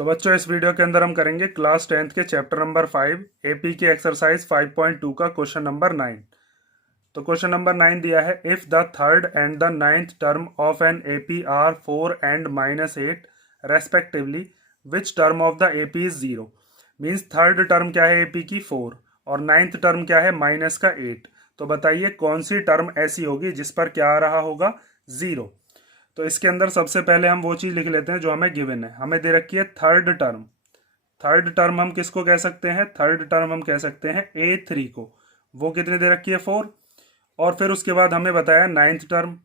तो बच्चों इस वीडियो के अंदर हम करेंगे क्लास 10th के चैप्टर नंबर 5 एपी की एक्सरसाइज 5.2 का क्वेश्चन नंबर 9। तो क्वेश्चन नंबर 9 दिया है, if the third and the ninth term of an AP are 4 and -8 respectively, which term of the AP is 0। Means third term क्या है AP की 4 और ninth term क्या है माइनस का 8। तो बताइए कौन सी टर्म ऐसी होगी जिस पर क्या आ रहा होगा 0। तो इसके अंदर सबसे पहले हम वो चीज लिख लेते हैं जो हमें गिवन है। हमें दे रखी है थर्ड टर्म। थर्ड टर्म हम किसको कह सकते हैं? थर्ड टर्म हम कह सकते हैं A3 को। वो कितनी दे रखी है 4। और फिर उसके बाद हमें बताया नाइन्थ टर्म।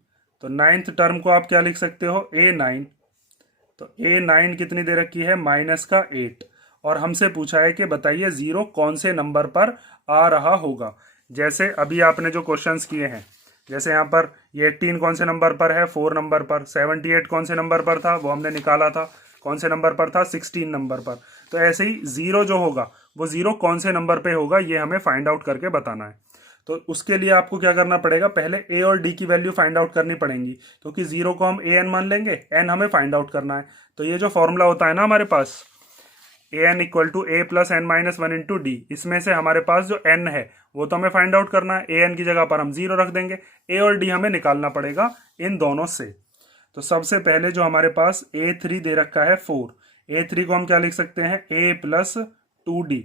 तो नाइन्थ टर्म को आप क्या लिख सकते हो? A9। तो A9 कितनी दे रखी है? माइनस का 8। और हमसे पूछा है कि बताइए 0 कौन से नंबर पर आ रहा होगा। जैसे अभी आपने जो क्वेश्चंस किए हैं, जैसे यहाँ पर ये 18 कौन से नंबर पर है? 4 नंबर पर। 78 कौन से नंबर पर था? वो हमने निकाला था। कौन से नंबर पर था? 16 नंबर पर। तो ऐसे ही 0 जो होगा वो 0 कौन से नंबर पे होगा ये हमें फाइंड आउट करके बताना है। तो उसके लिए आपको क्या करना पड़ेगा? पहले ए और डी की वैल्यू फाइंड आउट करनी पड़ेगी, क्योंकि 0 को हम ए एन मान लेंगे, एन हमें फाइंड आउट करना है। तो ये जो फॉर्मूला होता है ना हमारे पास, A N equal to A plus N minus one into D, इसमें से हमारे पास जो एन है वो तो हमें फाइंड आउट करना है। ए एन की जगह पर हम 0 रख देंगे, ए और डी हमें निकालना पड़ेगा इन दोनों से। तो सबसे पहले जो हमारे पास A3 दे रखा है 4, A3 को हम क्या लिख सकते हैं? A plus 2D।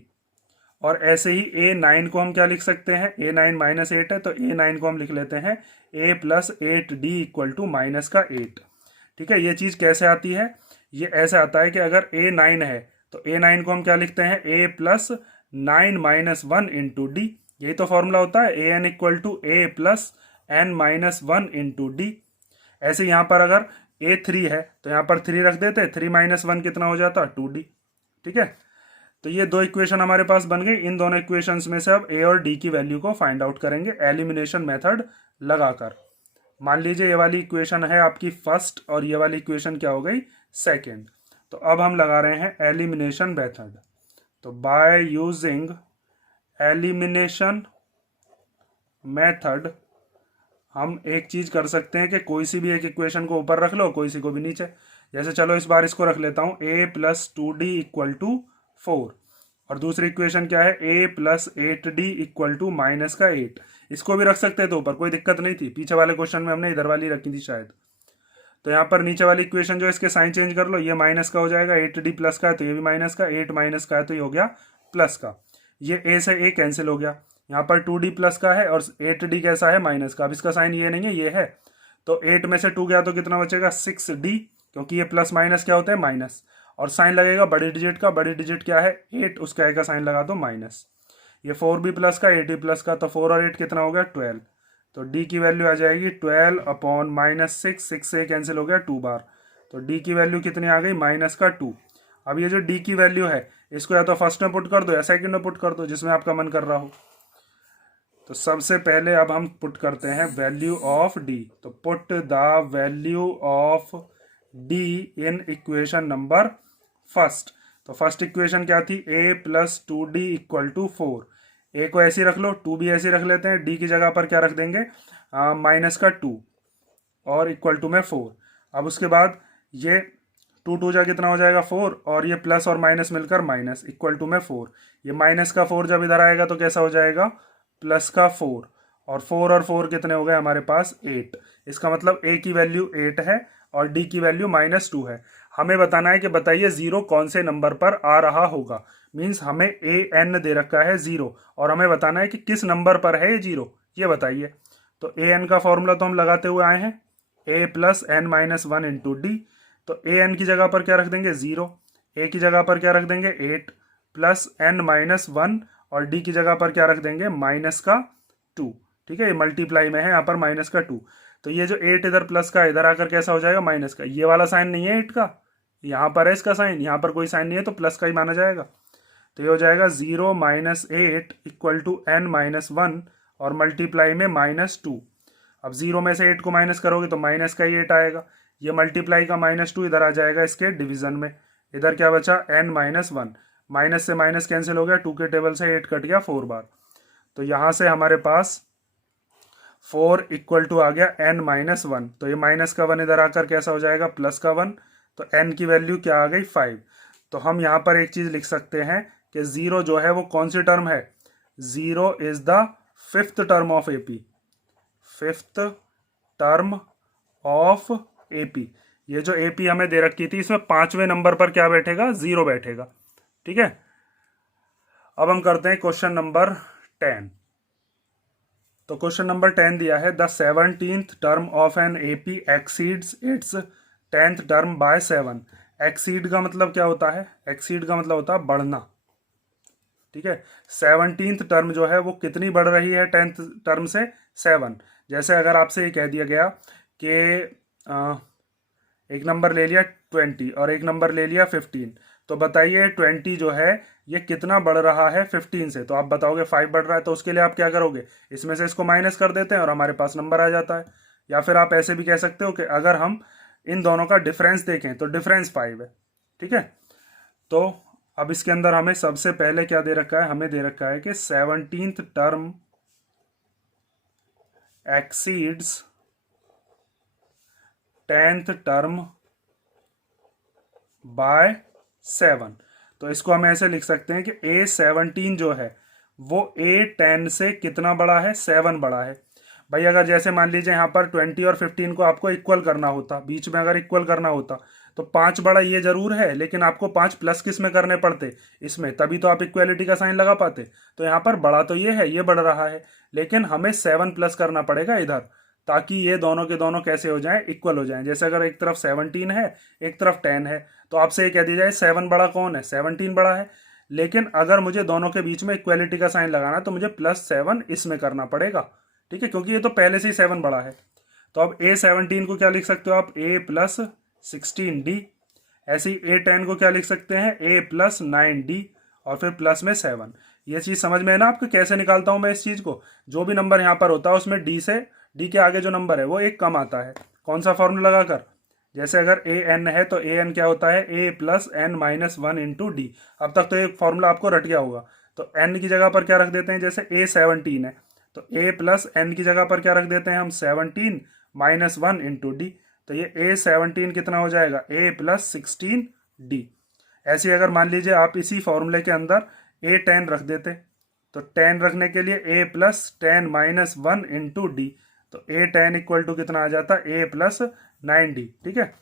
और ऐसे ही A9 को हम क्या लिख सकते हैं? A9 माइनस 8 है, तो A9 को हम लिख लेते हैं A plus 8D equal to minus का 8। ठीक है, ये चीज कैसे आती है? ये ऐसे आता है कि अगर A9 है तो A9 को हम क्या लिखते हैं? A plus 9 minus 1 into D. यही तो फॉर्मूला होता है, AN equal to A plus N minus 1 into D. ऐसे यहाँ पर अगर A3 है तो यहाँ पर 3 रख देते, 3 माइनस 1 कितना हो जाता? 2D। ठीक है, तो ये दो इक्वेशन हमारे पास बन गई। इन दोनों इक्वेशंस में से अब ए और डी की वैल्यू को फाइंड आउट करेंगे एलिमिनेशन मेथड लगाकर। मान लीजिए ये वाली इक्वेशन है आपकी फर्स्ट और ये वाली इक्वेशन क्या हो गई? सेकेंड। तो अब हम लगा रहे हैं एलिमिनेशन मेथड। तो बाय यूजिंग एलिमिनेशन मेथड हम एक चीज कर सकते हैं कि कोई सी भी एक इक्वेशन को ऊपर रख लो, कोई सी को भी नीचे। जैसे चलो इस बार इसको रख लेता हूं, a plus 2D equal to 4। और दूसरी इक्वेशन क्या है? a plus 8D equal to minus का 8। इसको भी रख सकते थे ऊपर, कोई दिक्कत नहीं थी। पीछे वाले क्वेश्चन में हमने इधर वाली रखी थी शायद। तो यहाँ पर नीचे वाली इक्वेशन जो इसके साइन चेंज कर लो, ये माइनस का हो जाएगा, 8D प्लस का है तो ये भी माइनस का, 8 माइनस का है तो ये हो गया प्लस का। ये a से a कैंसिल हो गया। यहाँ पर 2D प्लस का है और 8D कैसा है? माइनस का। अब इसका साइन ये नहीं है, ये है। तो 8 में से 2 गया तो कितना बचेगा? 6D, क्योंकि ये प्लस माइनस क्या होता है? माइनस। और साइन लगेगा बड़ी डिजिट का। बड़ी डिजिट क्या है? 8, उसका ए का साइन लगा दो माइनस। ये 4 भी प्लस का, 8 भी प्लस का, तो 4 और 8 कितना हो गया? 12। तो डी की वैल्यू आ जाएगी 12 अपॉन माइनस 6। 6 से कैंसिल हो गया 2 बार। तो डी की वैल्यू कितनी आ गई? माइनस का 2। अब ये जो डी की वैल्यू है इसको या तो फर्स्ट में पुट कर दो या सेकंड में पुट कर दो, जिसमें आपका मन कर रहा हो। तो सबसे पहले अब हम पुट करते हैं वैल्यू ऑफ डी। तो put the value of D in equation number first. तो फर्स्ट इक्वेशन क्या थी? a plus 2D equal to 4। A को ऐसी रख लो, 2 भी ऐसी रख लेते हैं। डी की जगह पर क्या रख देंगे? माइनस का 2 और इक्वल टू में 4। अब उसके बाद ये 2 2 जा कितना हो जाएगा? 4। और ये प्लस और माइनस मिलकर माइनस इक्वल टू में 4। ये माइनस का 4 जब इधर आएगा तो कैसा हो जाएगा? प्लस का 4। और 4 कितने हो गए हमारे पास? 8। इसका मतलब a की वैल्यू 8 है और d की वैल्यू -2 है। हमें बताना है कि बताइए 0 कौन से नंबर पर आ रहा होगा। मीन्स हमें an दे रखा है 0 और हमें बताना है कि किस नंबर पर है ये 0, ये बताइए। तो an का फॉर्मूला तो हम लगाते हुए आए हैं, a plus N minus 1 into D. तो an की जगह पर क्या रख देंगे? 0। a की जगह पर क्या रख देंगे? 8 प्लस n माइनस 1 और d की जगह पर क्या रख देंगे? माइनस का 2। ठीक है, ये मल्टीप्लाई में है, यहाँ पर माइनस का 2। तो ये जो 8 इधर प्लस का इधर आकर कैसा हो जाएगा? माइनस का। ये वाला साइन नहीं है 8 का, यहाँ पर है इसका साइन, यहाँ पर कोई साइन नहीं है तो प्लस का ही माना जाएगा। तो ये हो जाएगा 0 minus 8 equal to n minus 1 और मल्टीप्लाई में -2। अब 0 में से 8 को माइनस करोगे तो माइनस का ही 8 आएगा। ये मल्टीप्लाई का -2 इधर आ जाएगा इसके डिवीजन में। इधर क्या बचा? n minus 1। माइनस से माइनस कैंसिल हो गया, 2 के टेबल से 8 कट गया 4 बार। तो यहाँ से हमारे पास 4 इक्वल टू आ गया n माइनस 1। तो ये माइनस का 1 इधर आकर कैसा हो जाएगा? प्लस का 1। तो n की वैल्यू क्या आ गई? 5। तो हम यहाँ पर एक चीज़ लिख सकते हैं कि 0 जो है वो कौन सी टर्म है, 0 is the fifth term of AP, fifth term of AP. ये जो एपी हमें दे रखी थी इसमें 5वें नंबर पर क्या बैठेगा, 0 बैठेगा। ठीक है, अब हम करते हैं क्वेश्चन नंबर 10। तो क्वेश्चन नंबर 10 दिया है, the 17th term of an AP exceeds its 10th term by 7। Exceed का मतलब क्या होता है, एक्सीड का मतलब होता है बढ़ना। ठीक है, 17th टर्म जो है वो कितनी बढ़ रही है 10th टर्म से, 7। जैसे अगर आपसे ये कह दिया गया कि एक नंबर ले लिया 20 और एक नंबर ले लिया 15, तो बताइए 20 जो है ये कितना बढ़ रहा है 15 से, तो आप बताओगे 5 बढ़ रहा है। तो उसके लिए आप क्या करोगे, इसमें से इसको माइनस कर देते हैं और हमारे पास नंबर आ जाता है। या फिर आप ऐसे भी कह सकते हो कि अगर हम इन दोनों का डिफरेंस देखें तो डिफरेंस 5 है। ठीक है, तो अब इसके अंदर हमें सबसे पहले क्या दे रखा है, हमें दे रखा है कि 17th term exceeds 10th term by 7। तो इसको हम ऐसे लिख सकते हैं कि A17 जो है वो A10 से कितना बड़ा है, 7 बड़ा है। भाई अगर जैसे मान लीजिए यहाँ पर 20 और 15 को आपको इक्वल करना होता, बीच में अगर इक्वल करना होता तो 5 बड़ा ये जरूर है, लेकिन आपको 5 प्लस किस में करने पड़ते, इसमें, तभी तो आप इक्वेलिटी का साइन लगा पाते। तो यहाँ पर बड़ा तो ये है, ये बढ़ रहा है, लेकिन हमें 7 प्लस करना पड़ेगा इधर, ताकि ये दोनों के दोनों कैसे हो जाएं, इक्वल हो जाएं। जैसे अगर एक तरफ 17 है एक तरफ 10 है, तो आपसे ये कह दिया जाए 7 बड़ा कौन है, 17 बड़ा है। लेकिन अगर मुझे दोनों के बीच में इक्वेलिटी का साइन लगाना तो मुझे +7 इसमें करना पड़ेगा। ठीक है, क्योंकि ये तो पहले से ही 7 बड़ा है। तो अब A17 को क्या लिख सकते हो आप, A+16D। ऐसे ही A10 को क्या लिख सकते हैं, A+9D और फिर प्लस में 7। ये चीज़ समझ में है ना आपको, कैसे निकालता हूं मैं इस चीज़ को। जो भी नंबर यहाँ पर होता है उसमें डी के आगे जो नंबर है वो एक कम आता है। कौन सा फॉर्मूला लगाकर, जैसे अगर AN है तो AN क्या होता है, A+n-1 इंटू डी। अब तक तो एक फॉर्मूला आपको रट गया होगा। तो n की जगह पर क्या रख देते हैं, जैसे A17 है तो A+n की जगह पर क्या रख देते हैं हम, 17-1 इंटू डी। तो ये A17 कितना हो जाएगा, A+16D। ऐसे ही अगर मान लीजिए आप इसी फॉर्मूले के अंदर A10 रख देते, तो 10 रखने के लिए A+10-1 इंटू डी। तो A10 इक्वल टू कितना आ जाता है, A+9D। ठीक है,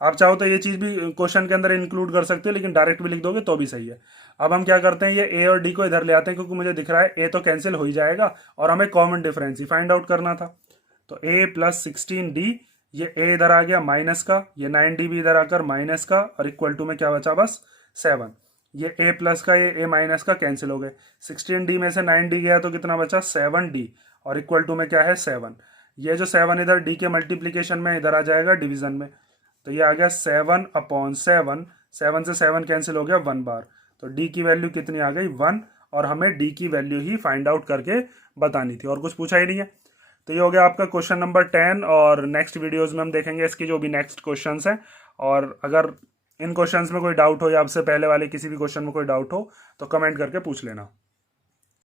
आप चाहो तो ये चीज़ भी क्वेश्चन के अंदर इंक्लूड कर सकते हो, लेकिन डायरेक्ट भी लिख दोगे तो भी सही है। अब हम क्या करते हैं, ये A और D को इधर ले आते हैं, क्योंकि मुझे दिख रहा है A तो कैंसिल हो ही जाएगा और हमें कॉमन डिफरेंस ही फाइंड आउट करना था। तो A+16D, ये A इधर आ गया माइनस का, ये 9D भी इधर आकर माइनस का, और इक्वल टू में क्या बचा, बस 7। ये A प्लस का ये A माइनस का कैंसिल हो गए। 16D में से 9D गया तो कितना बचा, 7D, और इक्वल टू में क्या है, 7। ये जो 7 इधर D के मल्टीप्लीकेशन में इधर आ जाएगा डिवीजन में, तो ये आ गया 7/7। 7 से 7 कैंसिल हो गया 1 बार, तो D की वैल्यू कितनी आ गई, 1। और हमें D की वैल्यू ही फाइंड आउट करके बतानी थी, और कुछ पूछा ही नहीं है। तो ये हो गया आपका क्वेश्चन नंबर 10, और नेक्स्ट वीडियोज़ में हम देखेंगे इसकी जो भी नेक्स्ट क्वेश्चंस हैं। और अगर इन क्वेश्चंस में कोई डाउट हो या आपसे पहले वाले किसी भी क्वेश्चन में कोई डाउट हो तो कमेंट करके पूछ लेना।